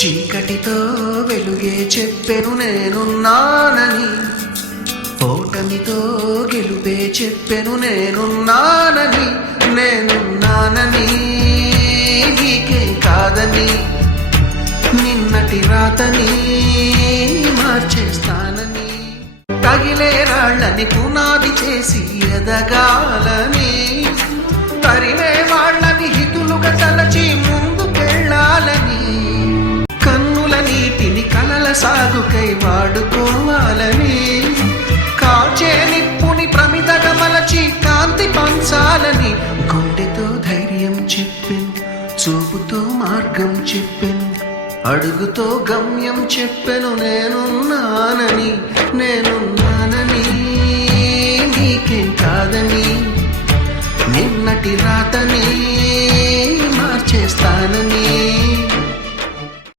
చీకటితో వెలుగే చెప్పెను నేనున్నానని, ఓటమితో గెలుపే చెప్పెను నేనున్నానని. నేనున్నానని నీకేం కాదని, నిన్నటి రాతని మార్చేస్తానని. తగిలే రాళ్ళని పునాది చేసి ఎదగాలని, తరిమే వాళ్ళని హితులుగా తలచి ముందుకెళ్ళాలని, కన్నుల నీటిని కలల సాగుకై వాడుకోవాలని, కాచే నిప్పుని ప్రమిదగా మలచి కాంతి పంచాలని. గుండెతో ధైర్యం చెప్పెను, చూపుతో మార్గం చెప్పెను, అడుగుతో గమ్యం చెప్పెను నేనున్నానని. నేనున్నానని నీకేం కాదని, నిన్నటి రాతని మార్చేస్తానని.